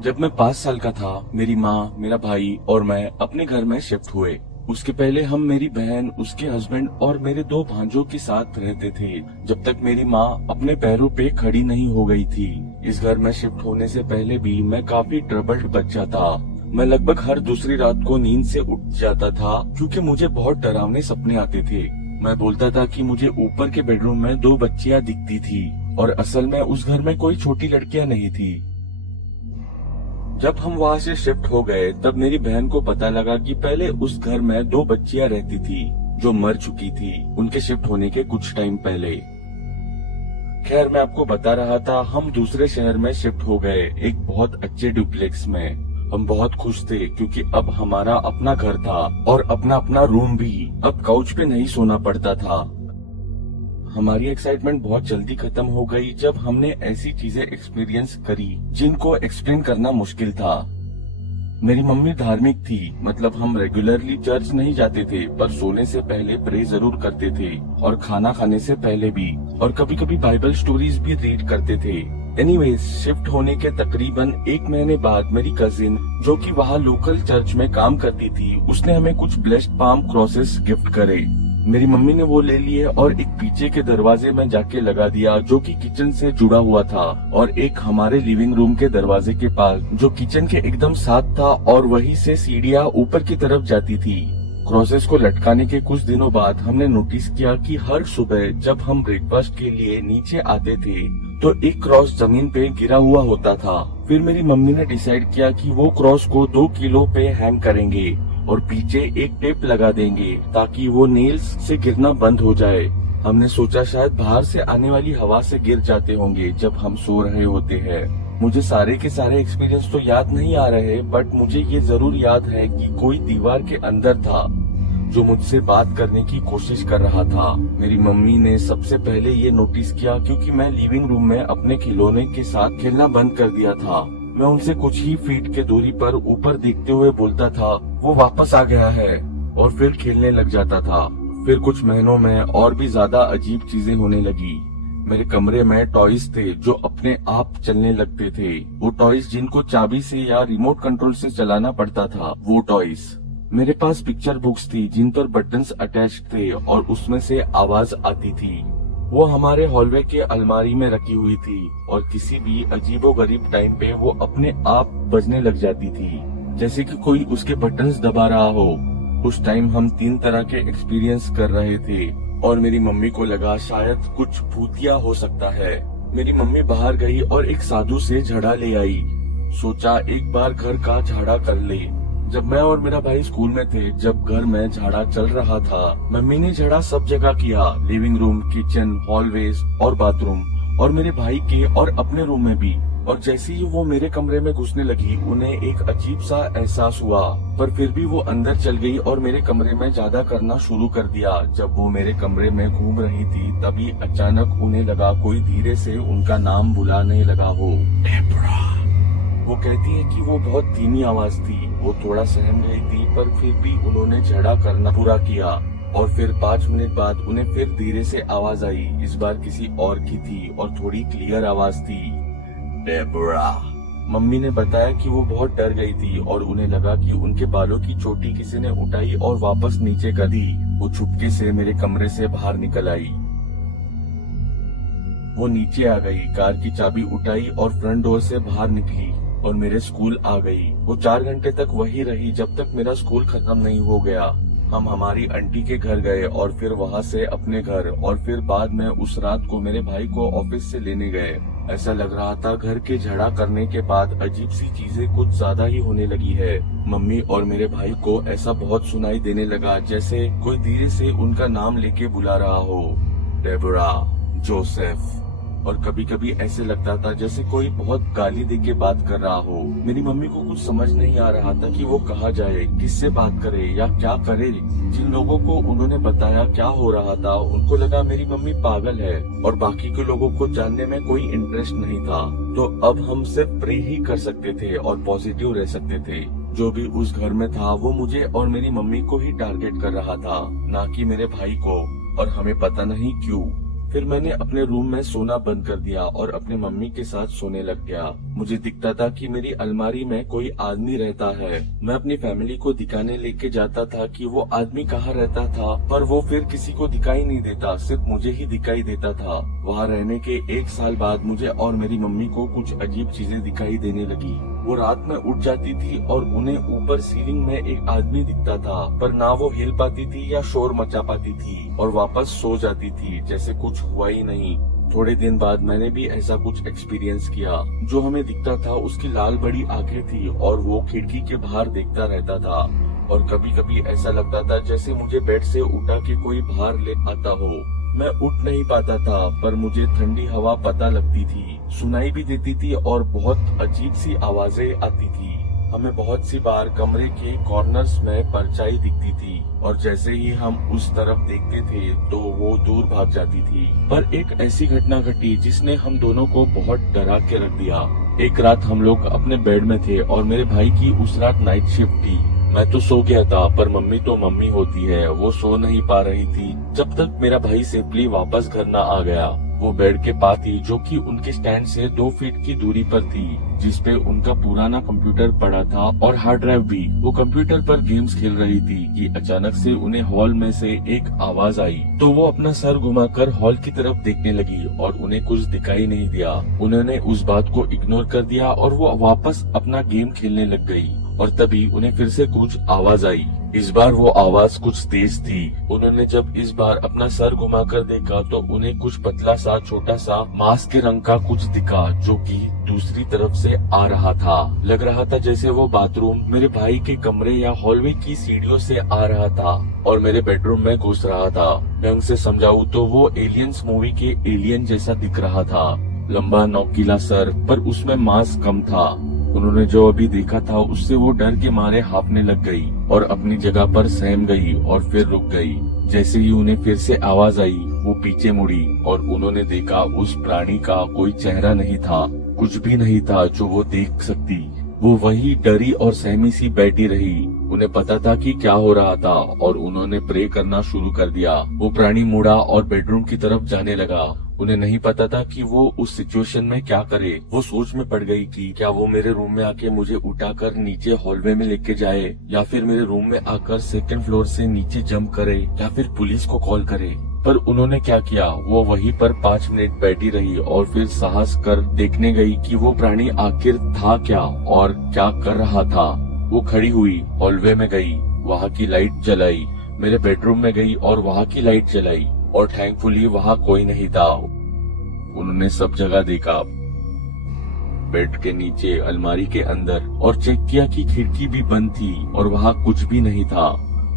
जब मैं 5 साल का था, मेरी माँ, मेरा भाई और मैं अपने घर में शिफ्ट हुए। उसके पहले हम मेरी बहन, उसके हस्बैंड और मेरे 2 भांजों के साथ रहते थे, जब तक मेरी माँ अपने पैरों पे खड़ी नहीं हो गई थी। इस घर में शिफ्ट होने से पहले भी मैं काफी ट्रबल्ड बच्चा था। मैं लगभग हर दूसरी रात को नींद से उठ जाता था क्योंकि मुझे बहुत डरावने सपने आते थे। मैं बोलता था कि मुझे ऊपर के बेडरूम में 2 बच्चियां दिखती थी और असल में उस घर में कोई छोटी लड़कियां नहीं थी। जब हम वहाँ से शिफ्ट हो गए तब मेरी बहन को पता लगा कि पहले उस घर में 2 बच्चियां रहती थी जो मर चुकी थी उनके शिफ्ट होने के कुछ टाइम पहले। खैर, मैं आपको बता रहा था, हम दूसरे शहर में शिफ्ट हो गए एक बहुत अच्छे डुप्लेक्स में। हम बहुत खुश थे क्योंकि अब हमारा अपना घर था और अपना अपना रूम भी। अब काउच पे नहीं सोना पड़ता था। हमारी एक्साइटमेंट बहुत जल्दी खत्म हो गई जब हमने ऐसी चीजें एक्सपीरियंस करी जिनको एक्सप्लेन करना मुश्किल था। मेरी मम्मी धार्मिक थी, मतलब हम रेगुलरली चर्च नहीं जाते थे, पर सोने से पहले प्रे जरूर करते थे और खाना खाने से पहले भी, और कभी कभी बाइबल स्टोरीज भी रीड करते थे। एनीवेज, शिफ्ट होने के तकरीबन 1 महीने बाद मेरी कजिन, जो कि वहाँ लोकल चर्च में काम करती थी, उसने हमें कुछ ब्लेस्ड पाम क्रॉसेस गिफ्ट करे। मेरी मम्मी ने वो ले लिए और एक पीछे के दरवाजे में जाके लगा दिया जो कि किचन से जुड़ा हुआ था, और एक हमारे लिविंग रूम के दरवाजे के पास जो किचन के एकदम साथ था, और वहीं से सीढ़ियाँ ऊपर की तरफ जाती थी। क्रॉसेस को लटकाने के कुछ दिनों बाद हमने नोटिस किया कि हर सुबह जब हम ब्रेकफास्ट के लिए नीचे आते थे तो एक क्रॉस जमीन पे गिरा हुआ होता था। फिर मेरी मम्मी ने डिसाइड किया कि वो क्रॉस को 2 किलो पे हैंग करेंगे और पीछे एक टेप लगा देंगे ताकि वो नेल्स से गिरना बंद हो जाए। हमने सोचा शायद बाहर से आने वाली हवा से गिर जाते होंगे जब हम सो रहे होते हैं। मुझे सारे के सारे एक्सपीरियंस तो याद नहीं आ रहे, बट मुझे ये जरूर याद है कि कोई दीवार के अंदर था जो मुझसे बात करने की कोशिश कर रहा था। मेरी मम्मी ने सबसे पहले ये नोटिस किया क्योंकि मैं लिविंग रूम में अपने खिलौने के साथ खेलना बंद कर दिया था। मैं उनसे कुछ ही फीट के दूरी पर ऊपर देखते हुए बोलता था, वो वापस आ गया है, और फिर खेलने लग जाता था। फिर कुछ महीनों में और भी ज्यादा अजीब चीजें होने लगी। मेरे कमरे में टॉयज थे जो अपने आप चलने लगते थे। वो टॉयज जिनको चाबी से या रिमोट कंट्रोल से चलाना पड़ता था, वो टॉयज। मेरे पास पिक्चर बुक्स थी जिन पर बटन्स अटैच थे और उसमें से आवाज आती थी। वो हमारे हॉलवे के अलमारी में रखी हुई थी और किसी भी अजीबोगरीब टाइम पे वो अपने आप बजने लग जाती थी, जैसे कि कोई उसके बटन्स दबा रहा हो। उस टाइम हम 3 तरह के एक्सपीरियंस कर रहे थे और मेरी मम्मी को लगा शायद कुछ भूतिया हो सकता है। मेरी मम्मी बाहर गई और एक साधु से झाड़ा ले आई। सोचा एक बार घर का झाड़ा कर ले। जब मैं और मेरा भाई स्कूल में थे, जब घर में झाड़ा चल रहा था, मम्मी ने झाड़ा सब जगह किया, लिविंग रूम, किचन, हॉलवेज और बाथरूम, और मेरे भाई के और अपने रूम में भी। और जैसे ही वो मेरे कमरे में घुसने लगी, उन्हें एक अजीब सा एहसास हुआ, पर फिर भी वो अंदर चल गई और मेरे कमरे में ज्यादा करना शुरू कर दिया। जब वो मेरे कमरे में घूम रही थी, तभी अचानक उन्हें लगा कोई धीरे से उनका नाम बुलाने लगा हो। डेब्रा। वो कहती है कि वो बहुत धीमी आवाज थी। वो थोड़ा सहम गई थी, पर फिर भी उन्होंने झगड़ा करना पूरा किया, और फिर 5 मिनट बाद उन्हें फिर धीरे से आवाज आई। इस बार किसी और की थी और थोड़ी क्लियर आवाज थी, डेब्रा। मम्मी ने बताया कि वो बहुत डर गई थी और उन्हें लगा कि उनके बालों की चोटी किसी ने उठाई और वापस नीचे कर दी। वो चुपके से मेरे कमरे से बाहर निकल आई। वो नीचे आ गई, कार की चाबी उठाई और फ्रंट डोर से बाहर निकली और मेरे स्कूल आ गई। वो 4 घंटे तक वही रही जब तक मेरा स्कूल खत्म नहीं हो गया। हम हमारी आंटी के घर गए और फिर वहाँ से अपने घर, और फिर बाद में उस रात को मेरे भाई को ऑफिस से लेने गए। ऐसा लग रहा था घर के झगड़ा करने के बाद अजीब सी चीजें कुछ ज्यादा ही होने लगी है। मम्मी और मेरे भाई को ऐसा बहुत सुनाई देने लगा जैसे कोई धीरे से उनका नाम लेके बुला रहा हो, डेब्रा, जोसेफ। और कभी कभी ऐसे लगता था जैसे कोई बहुत गाली देके बात कर रहा हो। मेरी मम्मी को कुछ समझ नहीं आ रहा था कि वो कहाँ जाए, किससे बात करे या क्या करे। जिन लोगों को उन्होंने बताया क्या हो रहा था, उनको लगा मेरी मम्मी पागल है और बाकी के लोगों को जानने में कोई इंटरेस्ट नहीं था। तो अब हम सिर्फ प्रे ही कर सकते थे और पॉजिटिव रह सकते थे। जो भी उस घर में था वो मुझे और मेरी मम्मी को ही टारगेट कर रहा था, ना कि मेरे भाई को। और हमें पता नहीं क्यों। फिर मैंने अपने रूम में सोना बंद कर दिया और अपनी मम्मी के साथ सोने लग गया। मुझे दिखता था कि मेरी अलमारी में कोई आदमी रहता है। मैं अपनी फैमिली को दिखाने लेके जाता था कि वो आदमी कहाँ रहता था, पर वो फिर किसी को दिखाई नहीं देता, सिर्फ मुझे ही दिखाई देता था। वहाँ रहने के 1 साल बाद मुझे और मेरी मम्मी को कुछ अजीब चीजें दिखाई देने लगी। वो रात में उठ जाती थी और उन्हें ऊपर सीलिंग में एक आदमी दिखता था, पर ना वो हिल पाती थी या शोर मचा पाती थी और वापस सो जाती थी जैसे कुछ हुआ ही नहीं। थोड़े दिन बाद मैंने भी ऐसा कुछ एक्सपीरियंस किया। जो हमें दिखता था उसकी लाल बड़ी आंखें थी और वो खिड़की के बाहर देखता रहता था और कभी कभी ऐसा लगता था जैसे मुझे बेड से उठा के कोई बाहर ले आता हो। मैं उठ नहीं पाता था, पर मुझे ठंडी हवा पता लगती थी, सुनाई भी देती थी और बहुत अजीब सी आवाजें आती थी। हमें बहुत सी बार कमरे के कॉर्नर्स में परछाई दिखती थी और जैसे ही हम उस तरफ देखते थे तो वो दूर भाग जाती थी। पर एक ऐसी घटना घटी जिसने हम दोनों को बहुत डरा के रख दिया। एक रात हम लोग अपने बेड में थे और मेरे भाई की उस रात नाइट शिफ्ट थी। मैं तो सो गया था, पर मम्मी तो मम्मी होती है, वो सो नहीं पा रही थी जब तक मेरा भाई सेफली वापस घर न आ गया। वो बेड के पास थी, जो कि उनके स्टैंड से 2 फीट की दूरी पर थी, जिसपे उनका पुराना कंप्यूटर पड़ा था और हार्ड ड्राइव भी। वो कंप्यूटर पर गेम्स खेल रही थी कि अचानक से उन्हें हॉल में से एक आवाज आई। तो वो अपना सर घुमाकर हॉल की तरफ देखने लगी और उन्हें कुछ दिखाई नहीं दिया। उन्होंने उस बात को इग्नोर कर दिया और वो वापस अपना गेम खेलने लग गई। और तभी उन्हें फिर से कुछ आवाज आई। इस बार वो आवाज कुछ तेज थी। उन्होंने जब इस बार अपना सर घुमाकर देखा तो उन्हें कुछ पतला सा छोटा सा मांस के रंग का कुछ दिखा, जो कि दूसरी तरफ से आ रहा था। लग रहा था जैसे वो बाथरूम मेरे भाई के कमरे या हॉलवे की सीढ़ियों से आ रहा था और मेरे बेडरूम में घुस रहा था। ढंग से समझाऊं तो वो एलियंस मूवी के एलियन जैसा दिख रहा था। लंबा नोकीला सर, पर उसमें मांस कम था। उन्होंने जो अभी देखा था उससे वो डर के मारे हांफने लग गई और अपनी जगह पर सहम गई और फिर रुक गई। जैसे ही उन्हें फिर से आवाज आई, वो पीछे मुड़ी और उन्होंने देखा उस प्राणी का कोई चेहरा नहीं था, कुछ भी नहीं था जो वो देख सकती। वो वही डरी और सहमी सी बैठी रही। उन्हें पता था कि क्या हो रहा था और उन्होंने प्रे करना शुरू कर दिया। वो प्राणी मुड़ा और बेडरूम की तरफ जाने लगा। उन्हें नहीं पता था कि वो उस सिचुएशन में क्या करे। वो सोच में पड़ गई कि क्या वो मेरे रूम में आके मुझे उठाकर नीचे हॉलवे में लेके जाए, या फिर मेरे रूम में आकर 2nd फ्लोर से नीचे जंप करे, या फिर पुलिस को कॉल करे। पर उन्होंने क्या किया, वो वहीं पर 5 मिनट बैठी रही और फिर साहस कर देखने गई कि वो प्राणी आखिर था क्या और क्या कर रहा था। वो खड़ी हुई, हॉलवे में गई, वहाँ की लाइट जलाई, मेरे बेडरूम में गई और वहाँ की लाइट जलाई और थैंकफुली वहाँ कोई नहीं था। उन्होंने सब जगह देखा, बेड के नीचे, अलमारी के अंदर, और चेक किया कि खिड़की भी बंद थी और वहाँ कुछ भी नहीं था।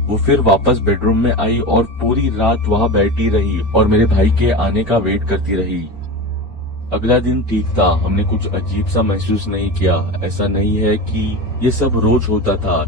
वो फिर वापस बेडरूम में आई और पूरी रात वहाँ बैठी रही और मेरे भाई के आने का वेट करती रही। अगला दिन ठीक था, हमने कुछ अजीब सा महसूस नहीं किया। ऐसा नहीं है कि ये सब रोज होता था।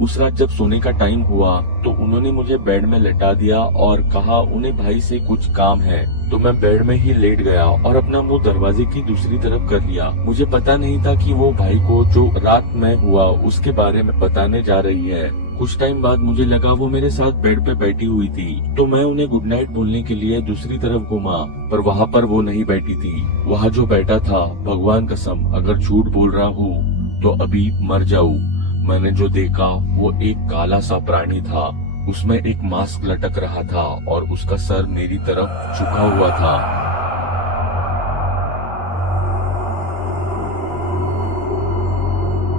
उस रात जब सोने का टाइम हुआ तो उन्होंने मुझे बेड में लेटा दिया और कहा उन्हें भाई से कुछ काम है। तो मैं बेड में ही लेट गया और अपना मुंह दरवाजे की दूसरी तरफ कर लिया। मुझे पता नहीं था कि वो भाई को जो रात में हुआ उसके बारे में बताने जा रही है। कुछ टाइम बाद मुझे लगा वो मेरे साथ बेड पे बैठी हुई थी, तो मैं उन्हें गुड नाइट बोलने के लिए दूसरी तरफ घूमा, पर वहाँ पर वो नहीं बैठी थी। वहाँ जो बैठा था, भगवान कसम अगर झूठ बोल रहा हूँ तो अभी मर जाऊं। मैंने जो देखा वो एक काला सा प्राणी था। उसमें एक मास्क लटक रहा था और उसका सर मेरी तरफ झुका हुआ था।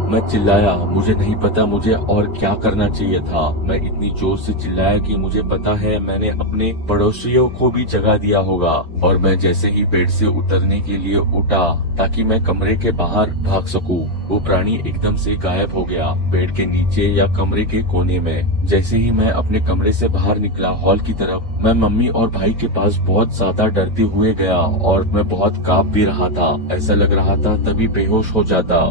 मैं चिल्लाया, मुझे नहीं पता मुझे और क्या करना चाहिए था। मैं इतनी जोर से चिल्लाया कि मुझे पता है मैंने अपने पड़ोसियों को भी जगा दिया होगा। और मैं जैसे ही बेड से उतरने के लिए उठा ताकि मैं कमरे के बाहर भाग सकूं, वो प्राणी एकदम से गायब हो गया, बेड के नीचे या कमरे के कोने में। जैसे ही मैं अपने कमरे से बाहर निकला हॉल की तरफ, मैं मम्मी और भाई के पास बहुत ज्यादा डरते हुए गया और मैं बहुत कांप भी रहा था। ऐसा लग रहा था तभी बेहोश हो जाता।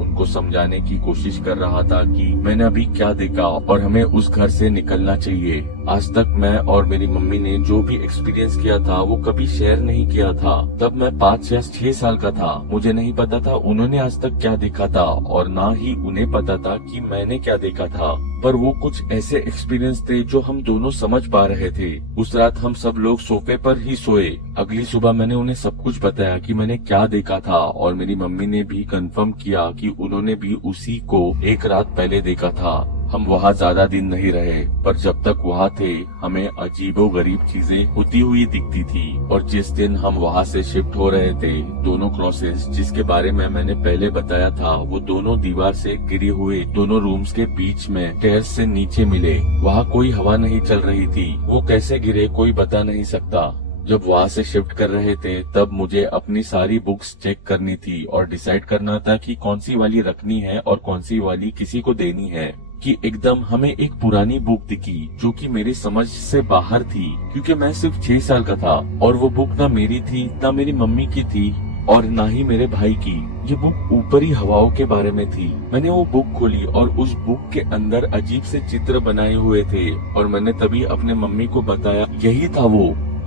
उनको समझाने की कोशिश कर रहा था कि मैंने अभी क्या देखा और हमें उस घर से निकलना चाहिए। आज तक मैं और मेरी मम्मी ने जो भी एक्सपीरियंस किया था वो कभी शेयर नहीं किया था। तब मैं 5 या 6 साल का था। मुझे नहीं पता था उन्होंने आज तक क्या देखा था और ना ही उन्हें पता था कि मैंने क्या देखा था। पर वो कुछ ऐसे एक्सपीरियंस थे जो हम दोनों समझ पा रहे थे। उस रात हम सब लोग सोफे पर ही सोए। अगली सुबह मैंने उन्हें सब कुछ बताया कि मैंने क्या देखा था और मेरी मम्मी ने भी कंफर्म किया कि उन्होंने भी उसी को एक रात पहले देखा था। हम वहाँ ज्यादा दिन नहीं रहे, पर जब तक वहाँ थे हमें अजीबोगरीब चीजें होती हुई दिखती थी। और जिस दिन हम वहाँ से शिफ्ट हो रहे थे, दोनों क्रॉसेस जिसके बारे में मैंने पहले बताया था वो दोनों दीवार से गिरे हुए दोनों रूम्स के बीच में टेरेस से नीचे मिले। वहाँ कोई हवा नहीं चल रही थी। वो कैसे गिरे कोई बता नहीं सकता। जब वहाँ से शिफ्ट कर रहे थे तब मुझे अपनी सारी बुक्स चेक करनी थी और डिसाइड करना था कि कौन सी वाली रखनी है और कौन सी वाली किसी को देनी है। कि एकदम हमें एक पुरानी बुक दिखी जो कि मेरी समझ से बाहर थी, क्योंकि मैं सिर्फ 6 साल का था और वो बुक ना मेरी थी ना मेरी मम्मी की थी और ना ही मेरे भाई की। ये बुक ऊपरी हवाओं के बारे में थी। मैंने वो बुक खोली और उस बुक के अंदर अजीब से चित्र बनाए हुए थे और मैंने तभी अपने मम्मी को बताया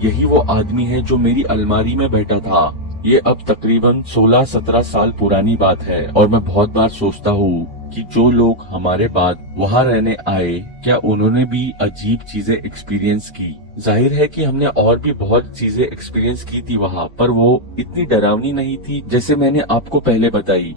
यही वो आदमी है जो मेरी अलमारी में बैठा था। ये अब तकरीबन 16-17 साल पुरानी बात है और मैं बहुत बार सोचता हूँ कि जो लोग हमारे बाद वहाँ रहने आए क्या उन्होंने भी अजीब चीजें एक्सपीरियंस की। जाहिर है कि हमने और भी बहुत चीजें एक्सपीरियंस की थी वहाँ, पर वो इतनी डरावनी नहीं थी जैसे मैंने आपको पहले बताई।